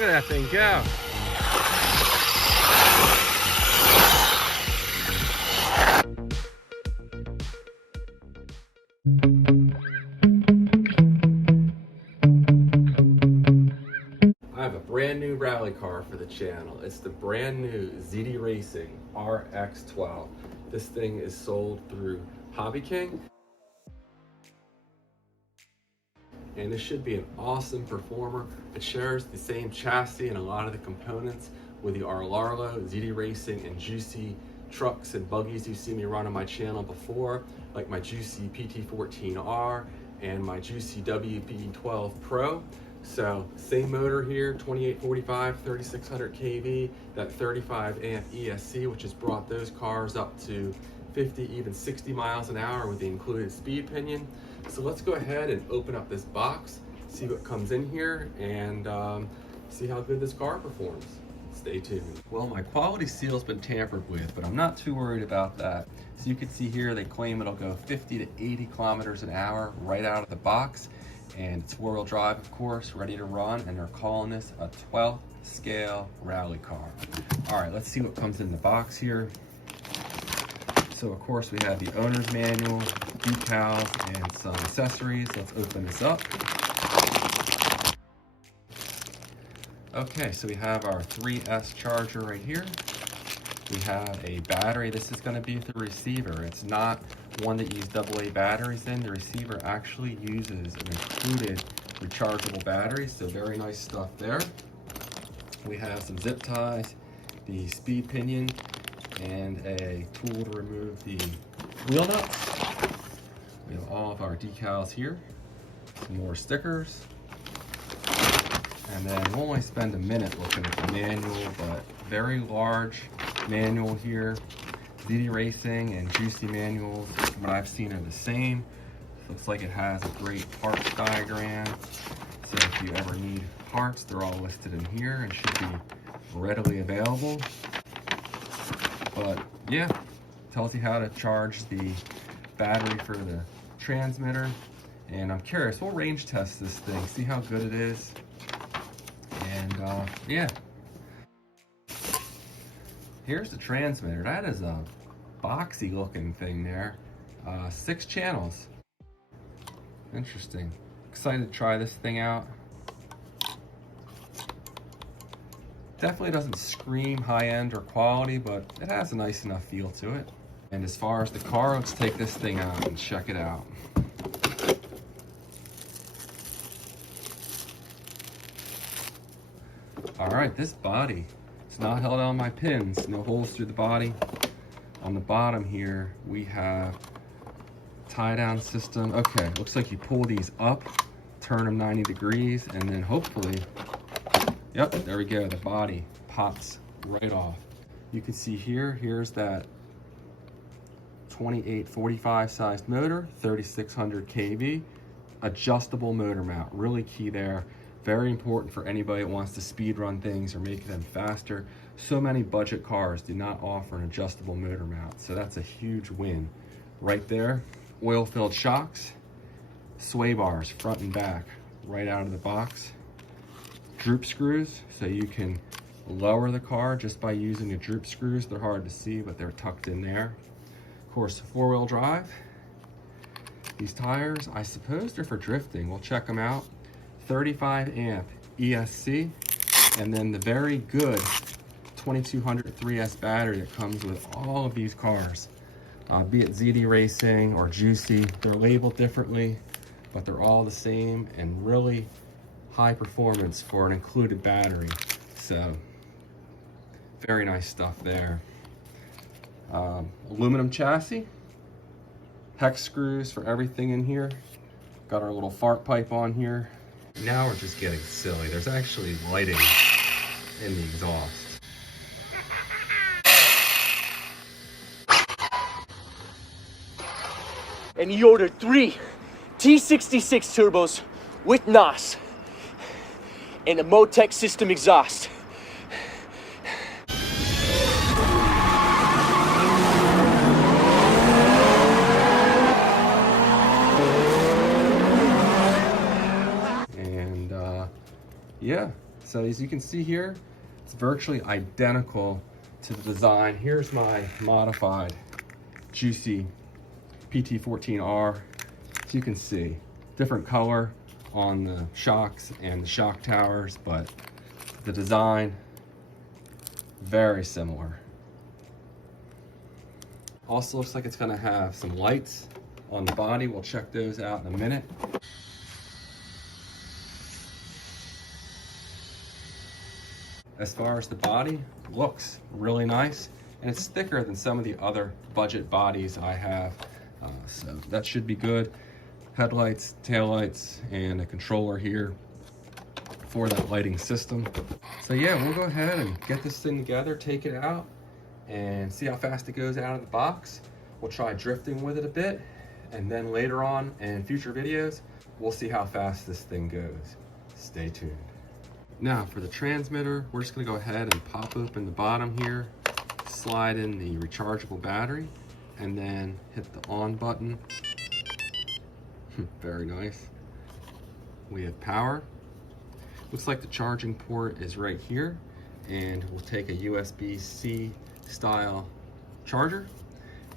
Look at that thing go. I have a brand new rally car for the channel. It's the brand new ZDRacing RX12. This thing is sold through Hobby King. And this should be an awesome performer. It shares the same chassis and a lot of the components with the Rlaarlo, ZDRacing, and Juicy trucks and buggies you see me run on my channel before, like my Juicy PT14R and my Juicy WB12 Pro. So same motor here, 2845, 3600 kV, that 35 amp ESC, which has brought those cars up to 50, even 60 miles an hour with the included speed pinion. So let's go ahead and open up this box, see what comes in here, and see how good this car performs. Stay tuned. Well, my quality seal's been tampered with, but I'm not too worried about that. So you can see here, they claim it'll go 50 to 80 kilometers an hour right out of the box. And it's four-wheel drive, of course, ready to run, and they're calling this a 12th scale rally car. All right, let's see what comes in the box here. So of course we have the owner's manual, decals, and some accessories. Let's open this up. Okay, so we have our 3S charger right here. We have a battery. This is going to be the receiver. It's not one that uses AA batteries in. The receiver actually uses an included rechargeable battery, so very nice stuff there. We have some zip ties, the speed pinion, and a tool to remove the wheel nuts. We have all of our decals here, some more stickers, and then we'll only spend a minute looking at the manual, but very large manual here. ZDRacing and Juicy manuals, from what I've seen, are the same. Looks like it has a great parts diagram. So if you ever need parts, they're all listed in here and should be readily available. But yeah, tells you how to charge the battery for the transmitter. And I'm curious, we'll range test this thing, see how good it is. And yeah. Here's the transmitter. That is a boxy looking thing there. 6 channels. Interesting. Excited to try this thing out. Definitely doesn't scream high-end or quality, but it has a nice enough feel to it. And as far as the car, let's take this thing out and check it out. All right, this body. It's not held on by pins, no holes through the body. On the bottom here, we have tie-down system. Okay, looks like you pull these up, turn them 90 degrees, and then hopefully, yep, there we go, the body pops right off. You can see here, here's that 2845 sized motor, 3600 kV, adjustable motor mount, really key there. Very important for anybody that wants to speed run things or make them faster. So many budget cars do not offer an adjustable motor mount, so that's a huge win. Right there, oil-filled shocks, sway bars front and back, right out of the box. Droop screws, so you can lower the car just by using the droop screws. They're hard to see, but they're tucked in there. Of course, four-wheel drive. These tires, I suppose they're for drifting. We'll check them out. 35 amp ESC, and then the very good 2200 3S battery that comes with all of these cars, be it ZDRacing or Juicy. They're labeled differently, but they're all the same and really high performance for an included battery. So very nice stuff there. Aluminum chassis, hex screws for everything in here. Got our little fart pipe on here. Now we're just getting silly. There's actually lighting in the exhaust. And he ordered 3 T66 turbos with NOS and a Motec system exhaust. Yeah, So as you can see here, it's virtually identical to the design. Here's my modified Juicy PT14R. So you can see different color on the shocks and the shock towers, but the design very similar. Also looks like it's going to have some lights on the body. We'll check those out in a minute. As far as the body, looks really nice, and it's thicker than some of the other budget bodies I have, so that should be good. Headlights, taillights, and a controller here for that lighting system. So yeah, we'll go ahead and get this thing together, take it out, and see how fast it goes out of the box. We'll try drifting with it a bit, and then later on in future videos, we'll see how fast this thing goes. Stay tuned. Now for the transmitter, we're just gonna go ahead and pop open the bottom here, slide in the rechargeable battery, and then hit the on button. Very nice. We have power. Looks like the charging port is right here, and we'll take a USB-C style charger,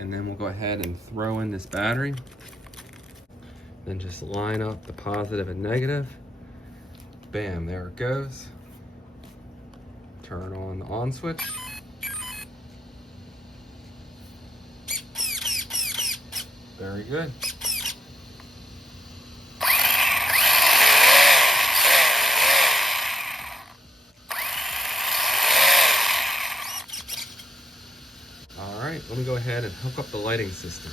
and then we'll go ahead and throw in this battery. Then just line up the positive and negative. Bam, there it goes. Turn on the on switch. Very good. Let me go ahead and hook up the lighting system.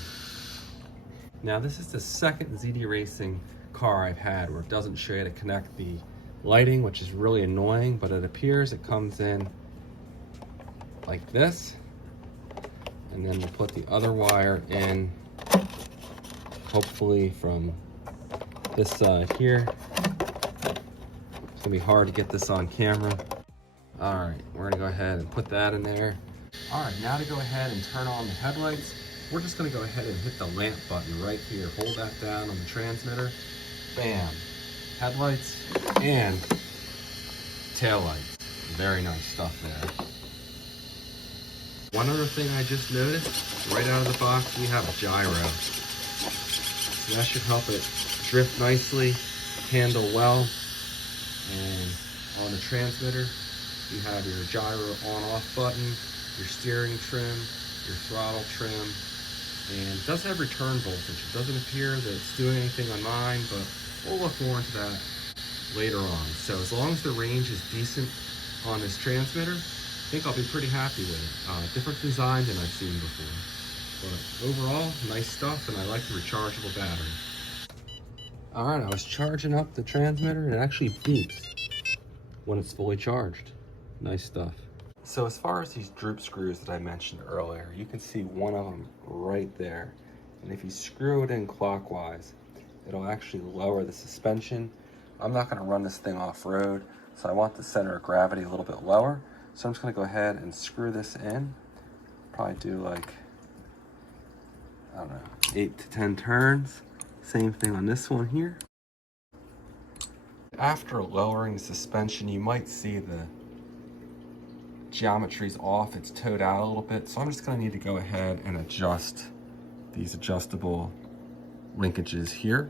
Now this is the second ZDRacing car I've had where it doesn't show you to connect the lighting, which is really annoying, but it appears it comes in like this, and then we'll put the other wire in, hopefully from this side here. It's gonna be hard to get this on camera. All right, we're gonna go ahead and put that in there. All right, now to go ahead and turn on the headlights, we're just gonna go ahead and hit the lamp button right here. Hold that down on the transmitter. Bam. Headlights and tail lights. Very nice stuff there. One other thing I just noticed, right out of the box, we have a gyro. That should help it drift nicely, handle well. And on the transmitter, you have your gyro on-off button, your steering trim, your throttle trim, and it does have return voltage. It doesn't appear that it's doing anything on mine, but we'll look more into that later on. So as long as the range is decent on this transmitter, I think I'll be pretty happy with it. Different design than I've seen before. But overall, nice stuff, and I like the rechargeable battery. All right, I was charging up the transmitter, and it actually beeps when it's fully charged. Nice stuff. So as far as these droop screws that I mentioned earlier, you can see one of them right there. And if you screw it in clockwise, it'll actually lower the suspension. I'm not gonna run this thing off-road, so I want the center of gravity a little bit lower. So I'm just gonna go ahead and screw this in. Probably do like, I don't know, 8 to 10 turns. Same thing on this one here. After lowering the suspension, you might see the geometry's off, it's towed out a little bit, so I'm just going to need to go ahead and adjust these adjustable linkages here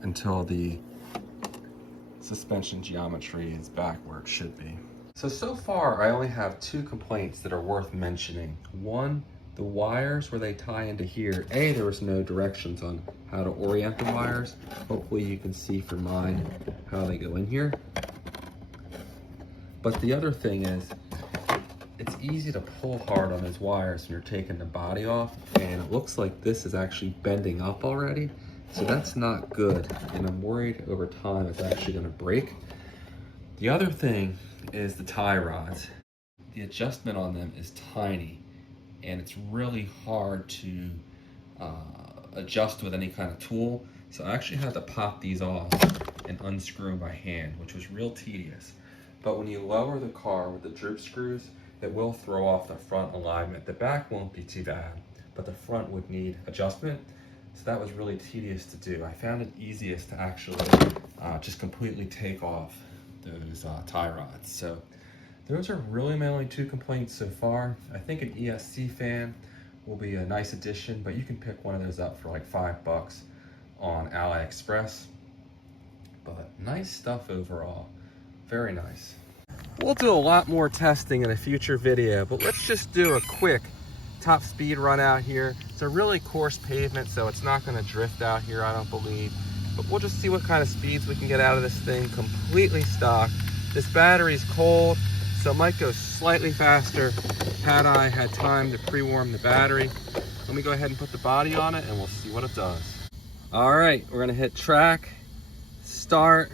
until the suspension geometry is back where it should be. So far I only have 2 complaints that are worth mentioning. One, the wires where they tie into here. There was no directions on how to orient the wires. Hopefully you can see from mine how they go in here. But the other thing is, it's easy to pull hard on those wires when you're taking the body off, and it looks like this is actually bending up already, so that's not good, and I'm worried over time it's actually going to break. The other thing is the tie rods. The adjustment on them is tiny, and it's really hard to adjust with any kind of tool, so I actually had to pop these off and unscrew them by hand, which was real tedious. But when you lower the car with the droop screws, it will throw off the front alignment. The back won't be too bad, but the front would need adjustment. So that was really tedious to do. I found it easiest to actually just completely take off those tie rods. So those are really my only 2 complaints so far. I think an ESC fan will be a nice addition, but you can pick one of those up for like $5 on AliExpress. But nice stuff overall, very nice. We'll do a lot more testing in a future video, but let's just do a quick top speed run out here. It's a really coarse pavement, so it's not going to drift out here, I don't believe. But we'll just see what kind of speeds we can get out of this thing, completely stock. This battery's cold, so it might go slightly faster had I had time to pre-warm the battery. Let me go ahead and put the body on it and we'll see what it does. All right, we're gonna hit track, start.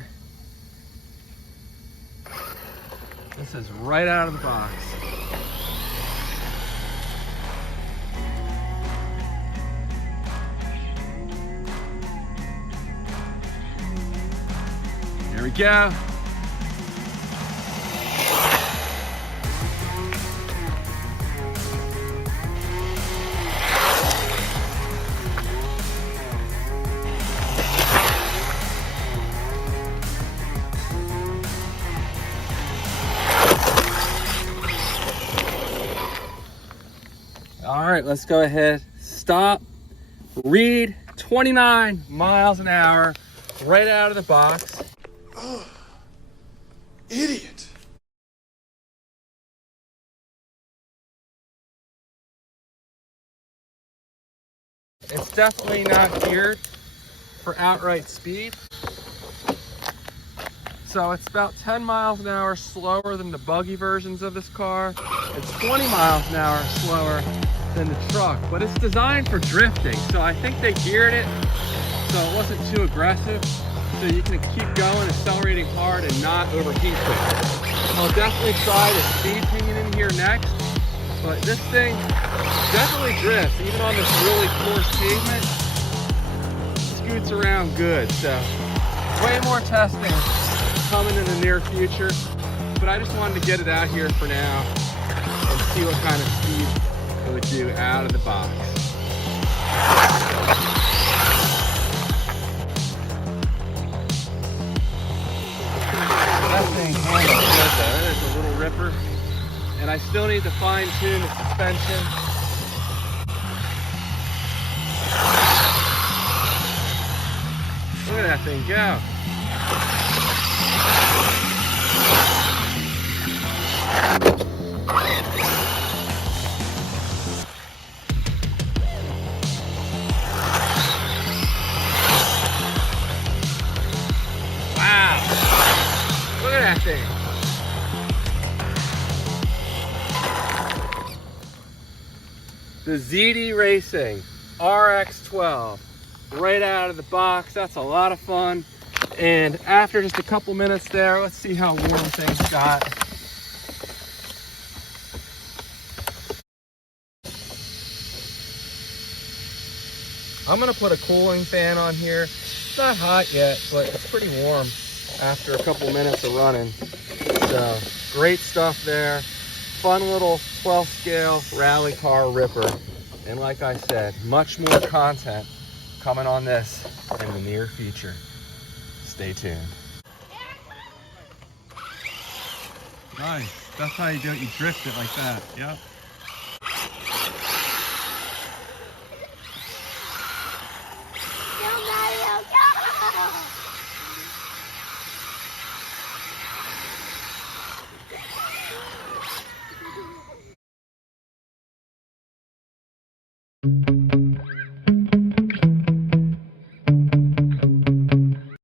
This is right out of the box. Here we go. All right, let's go ahead, stop, read 29 miles an hour right out of the box. Oh, idiot. It's definitely not geared for outright speed. So it's about 10 miles an hour slower than the buggy versions of this car. It's 20 miles an hour slower than the truck, but it's designed for drifting. So I think they geared it so it wasn't too aggressive. So you can keep going, accelerating hard and not overheat quick. I'll definitely try the speed pinion in here next, but this thing definitely drifts. Even on this really coarse pavement, scoots around good. So way more testing coming in the near future, but I just wanted to get it out here for now and see what kind of speed it would do out of the box. That thing handles good though. That is a little ripper, and I still need to fine tune the suspension. Look at that thing go. Wow. Look at that thing. The ZDRacing RX12 right out of the box. That's a lot of fun. And after just a couple minutes there, let's see how warm things got. I'm gonna put a cooling fan on here. It's not hot yet, but it's pretty warm after a couple minutes of running. So great stuff there. Fun little 12 scale rally car ripper. And like I said, much more content coming on this in the near future. Stay tuned. Nice. That's how you do it. You drift it like that. Yep.